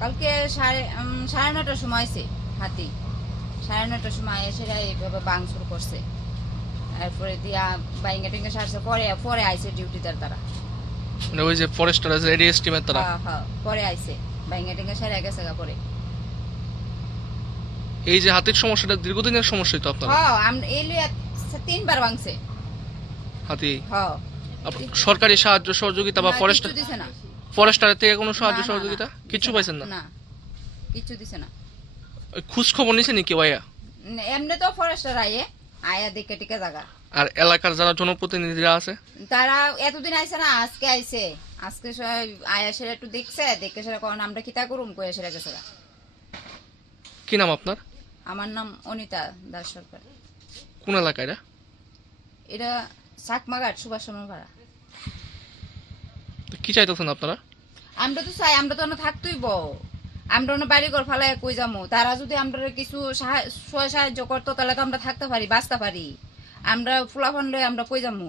কালকে 9:30টার সময় আছে হাতি, 9:30টার সময় এসে এইভাবে ভাঙচুর করছে। তারপরে দিয়া বাইঙ্গা টিঙ্গা সারছে, পরে আইছে ডিউটিদার তারা, মানে ওই যে ফরেস্টার আছে এরিয়া এস্টিমেট তারা। হ্যাঁ পরে আইছে বাইঙ্গা টিঙ্গা সারা গেছে পরে। এই যে হাতির সমস্যাটা দীর্ঘদিনের সমস্যাই তো আপনার? হ্যাঁ আমরা এই 3বার ভাঙছে হাতি। হ্যাঁ সরকারি সাহায্য সহযোগিতা বা ফরেস্টার দিছে না? ফরেস্টারের থেকে কোনো সাহায্য সহযোগিতা কিছু পাইছেন না? না কিছু দিছে না। খোঁজ খবর নিছে নাকি ভাইয়া? এমনি তো ফরেস্টার আয়া দেখে টিকে জায়গা। আর এলাকার যারা জনপ্রতিনিধিরা আছে তারা এতদিন আইছে না, আজকে আইছে। আজকে আয়া সেরা একটু দেখছে, দেখে সেরা কারণ আমরা কিতা করুম কয়ে সেরা গেছে। কি নাম আপনার? আমার নাম অনিতা দাস সরকার। কোন এলাকা এটা? এটা চাকমাঘাট সুভাষ চন্দ্র পাড়া। কি চাইতেছেন আপনারা? আমরা তো চাই, আমরা তো থাকতেই আমরা বাড়ি ঘর ফালাই কই যাবো। তারা যদি আমরা কিছু সাহায্য করতো তাহলে তো আমরা থাকতে পারি, বাঁচতে পারি। আমরা ফুলাফান লয়ে আমরা কই যাবো।